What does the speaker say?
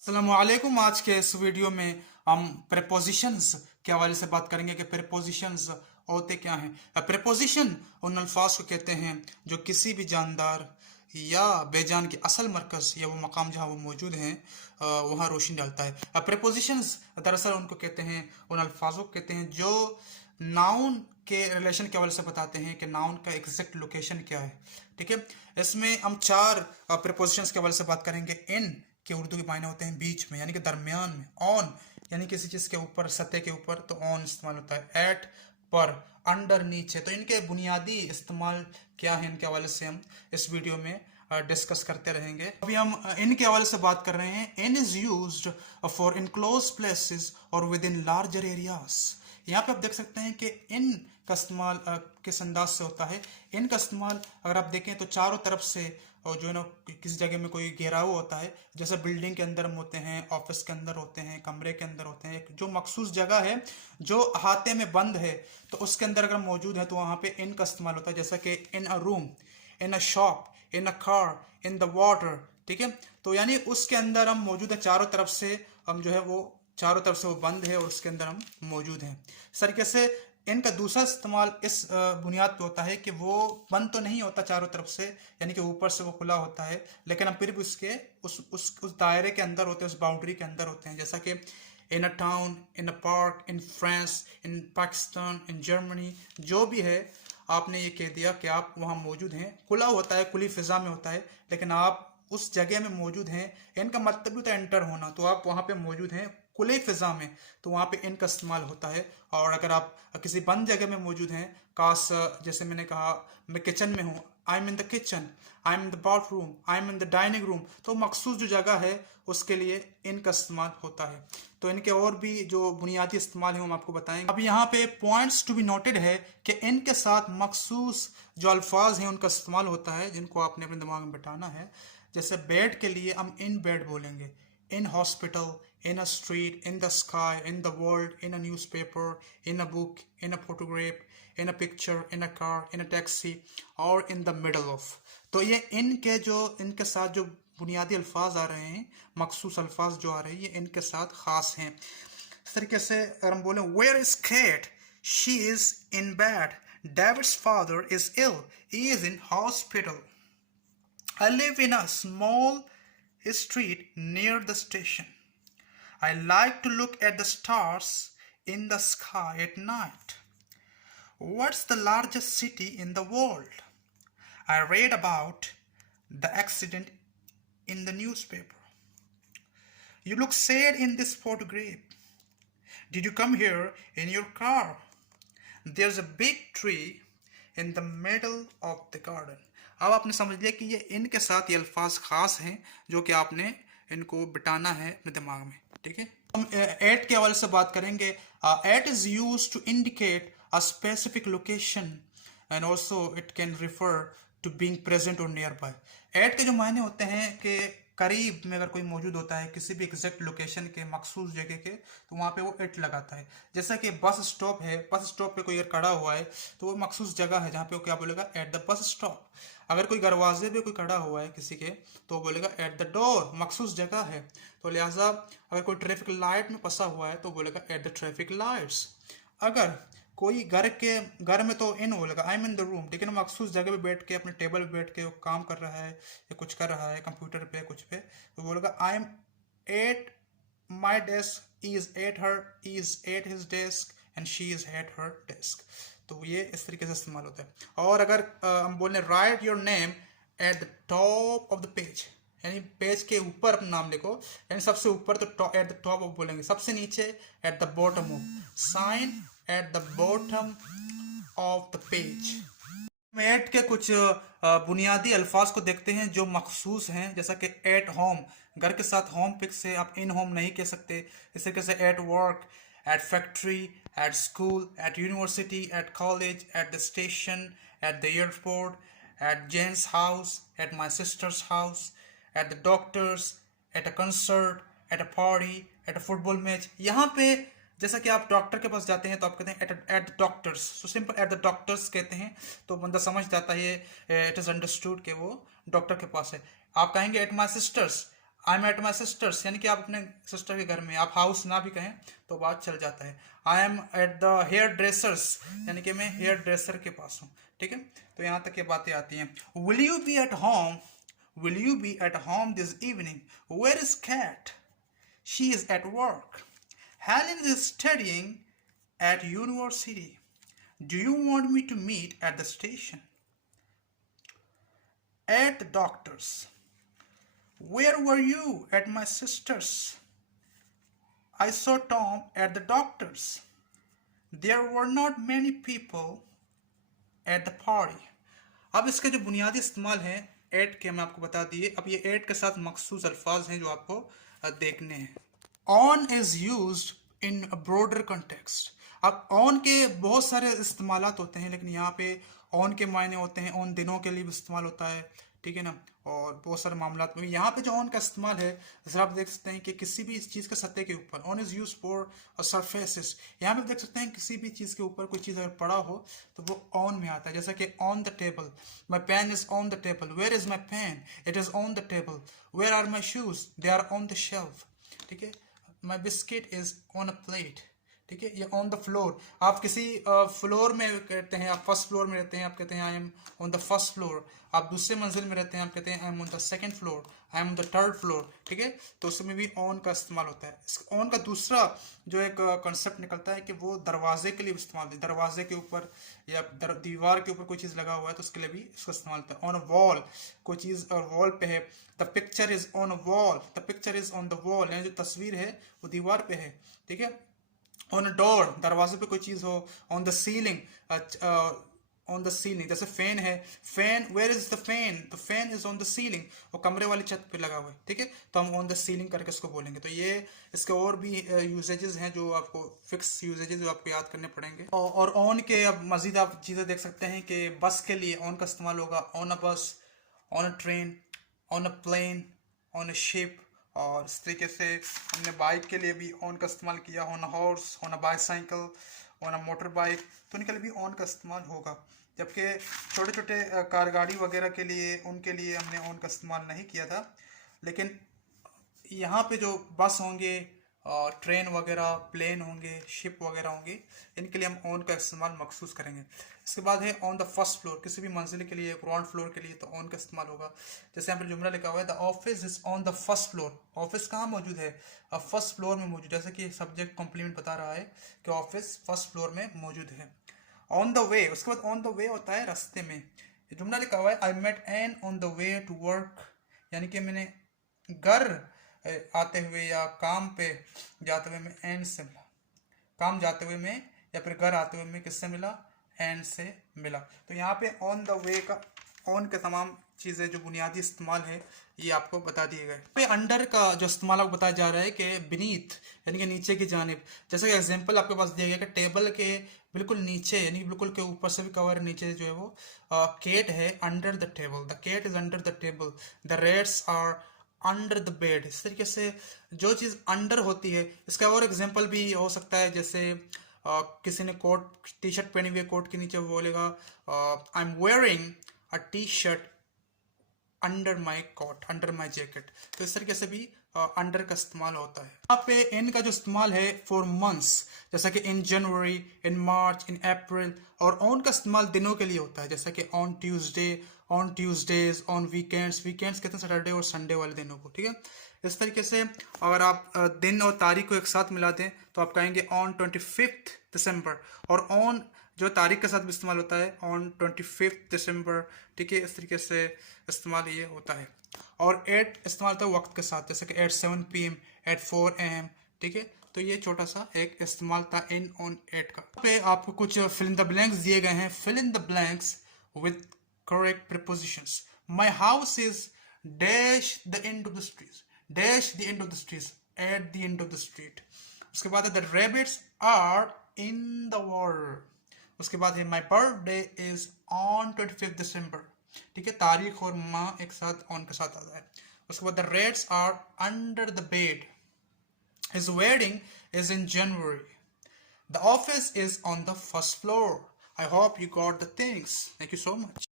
अस्सलामुअलैकुम। आज के इस वीडियो में हम प्रेपोजिशंस के हवाले से बात करेंगे कि प्रेपोजिशंस होते क्या हैं। प्रेपोजिशन उन अल्फाज को कहते हैं जो किसी भी जानदार या बेजान के असल मरकज़ या वो मकाम जहाँ वो मौजूद हैं वहाँ रोशनी डालता है। प्रेपोजिशंस दरअसल उनको कहते हैं, उन अल्फाजों को कहते हैं जो नाउन के रिलेशन के हवाले से बताते हैं कि नाउन का एग्जैक्ट लोकेशन क्या है। ठीक है, इसमें हम चार प्रेपोजिशंस के हवाले से बात करेंगे। इन के उर्दू के मायने होते हैं बीच में, यानी कि दरमियान में। ऑन यानी किसी चीज के ऊपर, सतह के ऊपर, तो ऑन इस्तेमाल होता है। एट पर, अंडर नीचे। तो इनके बुनियादी इस्तेमाल क्या है, इनके हवाले से हम इस वीडियो में डिस्कस करते रहेंगे। अभी हम इनके हवाले से बात कर रहे हैं। In is used for enclose places और विद इन लार्जर एरियाज। यहाँ पे आप देख सकते हैं कि इन का इस्तेमाल किस अंदाज से होता है। इन का इस्तेमाल अगर आप देखें तो चारों तरफ से, और जो है ना किसी जगह में कोई घेराव होता है, जैसे बिल्डिंग के अंदर हम होते हैं, ऑफिस के अंदर होते हैं, कमरे के अंदर होते हैं, जो मखसूस जगह है जो अहाते में बंद है, तो उसके अंदर अगर मौजूद है तो वहाँ पे इन का इस्तेमाल होता है। जैसा कि in a room, in a shop, in a car, in the water. ठीक है, तो यानी उसके अंदर हम मौजूद है, चारों तरफ से हम जो है वो, चारों तरफ से वो बंद है और उसके अंदर हम मौजूद हैं। इस तरीके से इनका दूसरा इस्तेमाल इस बुनियाद पे होता है कि वो बंद तो नहीं होता चारों तरफ से, यानी कि ऊपर से वो खुला होता है, लेकिन हम फिर भी उसके उस दायरे के अंदर होते हैं, उस बाउंड्री के अंदर होते हैं। जैसा कि in a town, in a park, in France, in Pakistan, in Germany, जो भी है आपने ये कह दिया कि आप वहाँ मौजूद हैं। खुला होता है, खुली फिजा में होता है, लेकिन आप उस जगह में मौजूद हैं। इनका मतलब भी होता है एंटर होना, तो आप वहाँ पे मौजूद हैं खुले फिजा में, तो वहाँ पे इनका इस्तेमाल होता है। और अगर आप किसी बंद जगह में मौजूद हैं, काश जैसे मैंने कहा मैं किचन में हूँ, I am in the kitchen, I am in the bathroom, I am in the dining room, तो मखसूस जो जगह है उसके लिए इनका इस्तेमाल होता है। तो इनके और भी जो बुनियादी इस्तेमाल है हम आपको बताएंगे। अब यहाँ पे पॉइंट्स टू बी नोटेड है कि इनके साथ मखसूस जो अल्फाज हैं उनका इस्तेमाल होता है, जिनको आपने अपने दिमाग में बैठाना है। जैसे बेड के लिए हम इन बेड बोलेंगे, in hospital, in a street, in the sky, in the world, in a newspaper, in a book, in a photograph, in a picture, in a car, in a taxi, और in the middle of। तो ये इनके जो, इनके साथ जो बुनियादी अल्फाज आ रहे हैं, मखसूस अल्फाज जो आ रहे हैं, ये इनके साथ खास हैं। इस तरीके से अगर हम बोलें where is Kate? She is in bed. David's father is ill. He is in hospital. I live in a small street near the station. I like to look at the stars in the sky at night. What's the largest city in the world? I read about the accident in the newspaper. You look sad in this photograph. Did you come here in your car? There's a big tree in the middle of the garden. अब आपने समझ लिया कि ये इनके साथ ये अल्फाज खास हैं जो कि आपने इनको बिटाना है अपने दिमाग में। ठीक है, हम एट के हवाले से बात करेंगे। At is use to indicate a specific location and also it can refer to being present और नियर बाय। एट के जो मायने होते हैं कि करीब में अगर कोई मौजूद होता है किसी भी एग्जैक्ट लोकेशन के, मखसूस जगह के, तो वहाँ पे वो एट लगाता है। जैसा कि बस स्टॉप है, बस स्टॉप पे कोई अगर खड़ा हुआ है तो वो मखसूस जगह है जहाँ पे वो क्या बोलेगा, एट द बस स्टॉप। अगर कोई दरवाजे पे कोई खड़ा हुआ है किसी के, तो वो बोलेगा एट द डोर, मखसूस जगह है। तो लिहाजा अगर कोई ट्रैफिक लाइट में फंसा हुआ है तो बोलेगा एट द ट्रैफिक लाइट्स। अगर कोई घर में तो इन बोलेगा I M in the room, लेकिन मखसूस जगह पे बैठ के, अपने टेबल पे बैठ के वो काम कर रहा है या कुछ कर रहा है कंप्यूटर पे कुछ पे, तो बोलेगा I am at my desk, is at her, is at his desk and she is at her desk. तो ये इस तरीके से इस्तेमाल होता है। और अगर हम बोले right your name at the top of the page, यानी पेज के ऊपर अपना नाम लिखो, यानी सबसे ऊपर तो एट द टॉप ऑफ बोलेंगे, सबसे नीचे at the bottom of, sign at the bottom of the page. At के कुछ बुनियादी अल्फाज को देखते हैं जो मखसूस हैं, जैसा कि एट होम, घर के साथ होम पिक से आप इन होम नहीं कह सकते। इस तरीके से at work, at factory, at school, at university, at college, at the station, at the airport, at Jane's house, at my sister's house, at the doctor's, at a concert, at a party, at a football match. यहाँ पे जैसा कि आप doctor के पास जाते हैं तो आप कहते हैं eight the doctors, so simple eight the doctors कहते हैं, तो बंदा समझ जाता है, इट इज अंडरस्टूड कि वो डॉक्टर के पास है। आप कहेंगे eight my sisters, I am eight my sisters, यानी कि आप अपने सिस्टर के घर में, आप हाउस ना भी कहें तो बात चल जाता है। I am at the hairdresser's, यानी कि मैं हेयर ड्रेसर के पास हूँ, ठीक है। तो यहाँ तक ये बातें आती हैं। Will you be at home, will you be at home this evening, where is Kate, she is at work, Helen is studying at university, do you want me to meet at the station, at the doctor's, where were you at my sister's, I saw Tom at the doctor's, there were not many people at the party। अब इसके जो बुनियादी इस्तेमाल हैं eight के मैं आपको बता दिए। अब ये एट के साथ मखसूस अल्फाज हैं जो आपको देखने हैं। On is used in a broader context. अब ऑन के बहुत सारे इस्तेमालात होते हैं, लेकिन यहाँ पे ऑन के मायने होते हैं ऑन दिनों के लिए भी इस्तेमाल होता है, ठीक है ना, और बहुत सारे मामलात में। यहाँ पे जो ऑन का इस्तेमाल है, जैसे आप देख सकते हैं कि किसी भी चीज़ के सतह के ऊपर, on is use for surfaces. यहाँ पे देख सकते हैं किसी भी चीज़ के ऊपर कोई चीज़ अगर पड़ा हो तो वो ऑन में आता है, जैसा कि on the table, my pen is on the table, where is my pen, it is on the table, where are my shoes, they are on the shelf, ठीक है। My biscuit is on a plate, ठीक है। ये on the floor, आप किसी floor में कहते हैं, आप फर्स्ट फ्लोर में रहते हैं, आप कहते हैं I am on the first floor. आप दूसरे मंजिल में रहते हैं, आप कहते हैं I am on the second floor, I am on the third floor, ठीक है। तो उसमें भी ऑन का इस्तेमाल होता है। इस ऑन का दूसरा जो एक कंसेप्ट निकलता है कि वो दरवाजे के लिए इस्तेमाल होता है। दरवाजे के ऊपर या दीवार के ऊपर कोई चीज़ लगा हुआ है तो उसके लिए भी इसका इस्तेमाल होता है। ऑन अ वॉल, कोई चीज़ और वॉल पे है, the picture is on a wall, the picture is on the wall, यानी जो तस्वीर है वो दीवार पे है, ठीक है। ऑन अ डोर, दरवाजे पे कोई चीज हो। On the ceiling, on the ceiling, जैसे फैन है, fan, where is the fan, the fan is on the ceiling, वो कमरे वाली छत पे लगा हुआ है, ठीक है। तो हम ऑन द सीलिंग करके इसको बोलेंगे। तो ये इसके और भी यूजेजेस हैं जो आपको फिक्स यूजेजेस जो आपको याद करने पड़ेंगे। और ऑन के अब मजीद आप चीज़ें देख सकते हैं कि बस के लिए ऑन का इस्तेमाल होगा, on a bus, on a train, on a plane, on a ship. और इस तरीके से हमने बाइक के लिए भी ऑन का इस्तेमाल किया, on a horse, on a bicycle, on a motor bike, तो उनके लिए भी ऑन का इस्तेमाल होगा। जबकि छोटे छोटे कार गाड़ी वगैरह के लिए, उनके लिए हमने ऑन का इस्तेमाल नहीं किया था। लेकिन यहाँ पे जो बस होंगे, ट्रेन वगैरह, प्लेन होंगे, शिप वगैरह होंगे, इनके लिए हम ऑन का इस्तेमाल मखसूस करेंगे। इसके बाद है ऑन द फर्स्ट फ्लोर, किसी भी मंजिल के लिए, ग्राउंड फ्लोर के लिए तो ऑन का इस्तेमाल होगा। जैसे यहाँ पर जुमला लिखा हुआ है the office is on the first floor, office कहाँ मौजूद है, फर्स्ट फ्लोर में मौजूद, जैसे कि सब्जेक्ट कॉम्प्लीमेंट बता रहा है कि ऑफिस फर्स्ट फ्लोर में मौजूद है। ऑन द वे, उसके बाद ऑन द वे होता है रास्ते में। जुमला लिखा हुआ है I met Ann on the way to work, यानी कि मैंने घर आते हुए या काम पे जाते हुए में एन से मिला, काम जाते हुए में या फिर घर आते हुए में किससे मिला, एन से मिला। तो यहाँ पे ऑन द वे का, ऑन के तमाम चीज़ें जो बुनियादी इस्तेमाल है ये आपको बता दिए गए। पे अंडर का जो इस्तेमाल आपको बताया जा रहा है कि बीनीथ, यानी कि नीचे की जानिब। जैसे कि एग्जांपल आपके पास दिया गया कि टेबल के बिल्कुल नीचे, यानी बिल्कुल के ऊपर से भी कवर, नीचे जो है वो केट है, under the table, the cat is under the table, the rats are under the bed. इस तरीके से जो चीज़ अंडर होती है, इसका और एग्जांपल भी हो सकता है। जैसे किसी ने कोट, टी शर्ट पहनी हुई है, कोट के नीचे वो बोलेगा I am wearing a T shirt under my coat, under my jacket. तो इस तरीके से भी अंडर का इस्तेमाल होता है। यहाँ पे इन का जो इस्तेमाल है फॉर मंथ्स, जैसा कि इन जनवरी, इन मार्च, इन अप्रैल। और ऑन का इस्तेमाल दिनों के लिए होता है, जैसा कि on Tuesday, on Tuesdays, on weekends, weekends कहते हैं सैटरडे और संडे वाले दिनों को, ठीक है। इस तरीके से अगर आप दिन और तारीख को एक साथ मिला दें तो आप कहेंगे ऑन 25 दिसंबर। और ऑन जो तारीख के साथ भी इस्तेमाल होता है, ऑन 25 दिसंबर, ठीक है। इस तरीके से इस्तेमाल ये होता है। और एट इस्तेमाल होता है वक्त के साथ, जैसे कि एट 7 PM, एट 4 AM, ठीक है। तो ये छोटा सा एक इस्तेमाल था इन, ऑन, एट का। पे आपको कुछ फिल इन द ब्लैंक्स दिए गए हैं। Fill in the blanks with correct prepositions. My house is dash the end of the street, dash the end of the street, at the end of the street. उसके बाद है the rabbits are in the world. उसके बाद है my birthday is on 25 December, ठीक है। तारीख और माह एक साथ ऑन के साथ आता है। उसके बाद the rats are under the bed, his wedding is in January, the office is on the first floor. I hope you got the things. Thank you so much.